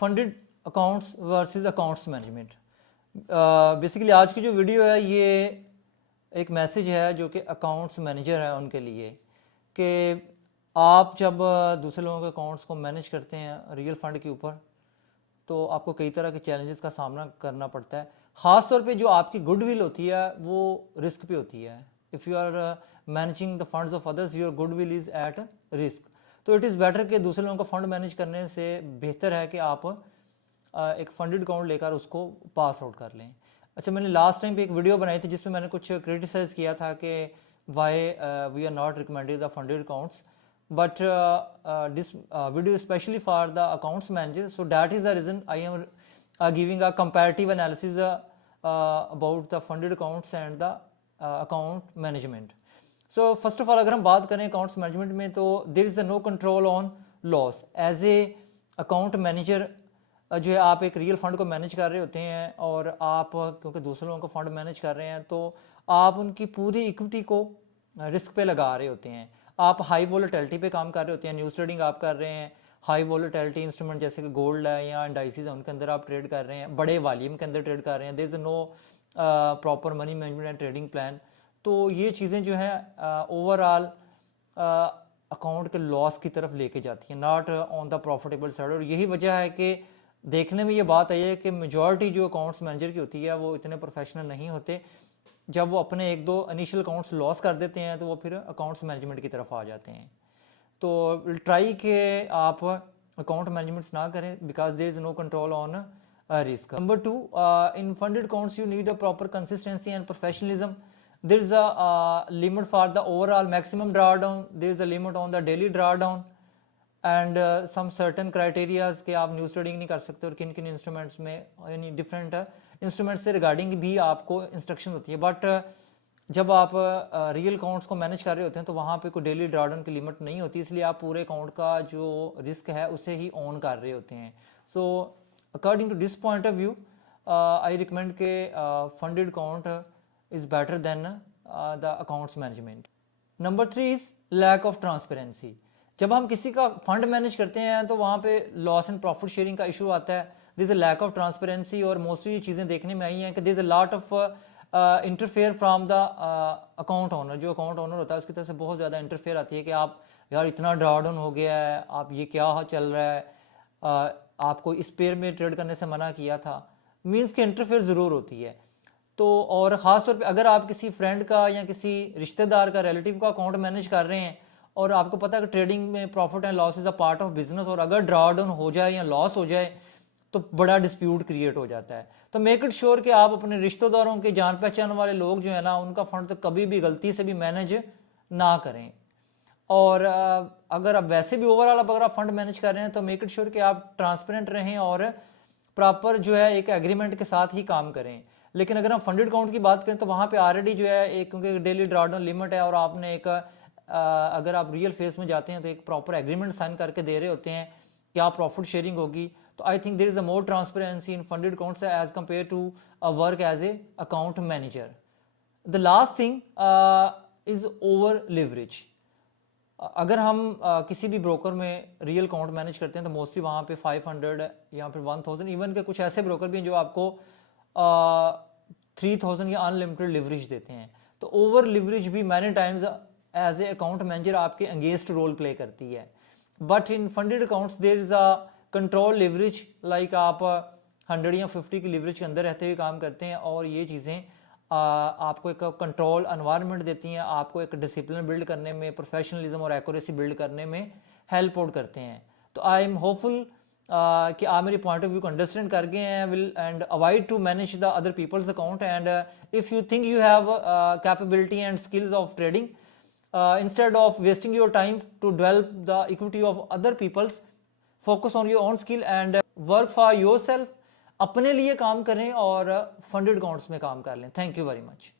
Funded accounts versus accounts management. Basically आज की जो वीडियो है ये एक मैसेज है जो कि अकाउंट्स मैनेजर है उनके लिए, कि आप जब दूसरे लोगों के अकाउंट्स को मैनेज करते हैं रियल फंड के ऊपर, तो आपको कई तरह के चैलेंजेस का सामना करना पड़ता है। ख़ास तौर पे जो आपकी गुडविल होती है वो रिस्क पे होती है। If you are managing the funds of others, your goodwill is at risk. तो इट इज़ बेटर कि दूसरे लोगों का फंड मैनेज करने से बेहतर है कि आप एक फंडेड अकाउंट लेकर उसको पास आउट कर लें। अच्छा, मैंने लास्ट टाइम पे एक वीडियो बनाई थी जिसमें मैंने कुछ क्रिटिसाइज़ किया था कि why we are not recommended the funded accounts, but this video is especially for the accounts manager, so that is the reason I am giving a comparative analysis about the funded accounts and the account management. So first of all, अगर हम बात करें accounts management में, तो there is a no control on loss. As a account manager जो है आप एक रियल फंड को मैनेज कर रहे होते हैं, और आप क्योंकि दूसरे लोगों का फंड मैनेज कर रहे हैं तो आप उनकी पूरी इक्विटी को रिस्क पे लगा रहे होते हैं। आप हाई वोलेटिलिटी पे काम कर रहे होते हैं, न्यूज़ ट्रेडिंग आप कर रहे हैं, हाई वोलेटिलिटी इंस्ट्रूमेंट जैसे कि गोल्ड है या इंडाइसिस है उनके अंदर आप ट्रेड कर रहे हैं, बड़े वॉल्यूम के अंदर ट्रेड कर रहे हैं, there is no proper money management and trading plan. तो ये चीज़ें जो है ओवरऑल अकाउंट के लॉस की तरफ लेके जाती हैं, not on the profitable side. और यही वजह है कि देखने में ये बात आई है कि मेजॉरिटी जो अकाउंट्स मैनेजर की होती है वो इतने प्रोफेशनल नहीं होते। जब वो अपने एक दो इनिशियल अकाउंट्स लॉस कर देते हैं तो वो फिर अकाउंट्स मैनेजमेंट की तरफ आ जाते हैं। तो ट्राई के आप अकाउंट मैनेजमेंट ना करें, because there is no control on risk. Number 2, in funded accounts you need a proper consistency and professionalism. There is a limit for the overall maximum drawdown, there is a limit on the daily drawdown and some certain criterias के आप news trading नहीं कर सकते, और किन किन instruments में, यानी डिफरेंट इंस्ट्रूमेंट्स से रिगार्डिंग भी आपको इंस्ट्रक्शन होती है। बट जब आप रियल अकाउंट्स को मैनेज कर रहे होते हैं तो वहाँ पे कोई डेली ड्रॉडाउन की लिमिट नहीं होती, इसलिए आप पूरे अकाउंट का जो रिस्क है उसे ही ऑन कर रहे होते हैं। So according to this point of view I recommend के funded account is better than the accounts management. Number 3 is lack of transparency. जब हम किसी का फंड मैनेज करते हैं तो वहाँ पे लॉस एंड प्रॉफिट शेयरिंग का इशू आता है, this is a lack of transparency. और मोस्टली ये चीज़ें देखने में आई हैं कि this a lot of interfere from the account owner. जो अकाउंट ओनर होता है उसकी तरफ से बहुत ज़्यादा इंटरफेयर आती है कि आप यार इतना ड्रॉडाउन हो गया है, आप ये क्या चल रहा है, आपको इस पेयर में ट्रेड करने से मना किया था, मीन्स कि इंटरफेयर ज़रूर होती है। तो और ख़ास तौर पे अगर आप किसी फ्रेंड का या किसी रिश्तेदार का, रिलेटिव का अकाउंट मैनेज कर रहे हैं और आपको पता है कि ट्रेडिंग में profit and loss is a part of business, और अगर ड्रॉ डाउन हो जाए या लॉस हो जाए तो बड़ा डिस्प्यूट क्रिएट हो जाता है। तो मेक इट श्योर कि आप अपने रिश्तेदारों के जान पहचान वाले लोग जो है ना, उनका फंड तो कभी भी गलती से भी मैनेज ना करें। और अगर आप वैसे भी ओवरऑल अगर आप फंड मैनेज कर रहे हैं तो मेक इट श्योर कि आप ट्रांसपेरेंट रहें और प्रॉपर जो है एक एग्रीमेंट के साथ ही काम करें। लेकिन अगर हम फंडेड अकाउंट की बात करें तो वहाँ पे ऑलरेडी जो है एक, क्योंकि डेली ड्रॉडाउन लिमिट है और आपने एक अगर आप रियल फेस में जाते हैं तो एक प्रॉपर एग्रीमेंट साइन करके दे रहे होते हैं कि आप प्रॉफिट शेयरिंग होगी। तो I think there is a more transparency in funded accounts as compare to work as a account manager. The last thing is over leverage. अगर हम किसी भी ब्रोकर में रियल अकाउंट मैनेज करते हैं तो मोस्टली वहाँ पे 500 या फिर 1000, इवन के कुछ ऐसे ब्रोकर भी हैं जो आपको 3000 या अनलिमिटेड लिवरेज देते हैं। तो ओवर लिवरेज भी many times as a account manager आपके अगेंस्ट रोल प्ले करती है। But in funded accounts there is a control leverage, like आप 100 या 50 की लिवरेज के अंदर रहते हुए काम करते हैं, और ये चीज़ें आपको एक कंट्रोल एनवायरनमेंट देती हैं, आपको एक डिसिप्लिन बिल्ड करने में, प्रोफेशनलिज्म और एक्यूरेसी बिल्ड करने में हेल्प आउट करते हैं। तो आई एम होपफुल कि आप मेरी पॉइंट ऑफ व्यू को अंडरस्टैंड कर गए हैं, will and avoid to manage the other people's account. And if you think you have capability and skills of trading, instead of wasting your time to develop the equity of other people's, focus on your own skill and work for yourself। अपने लिए काम करें और funded accounts में काम कर लें। Thank you very much.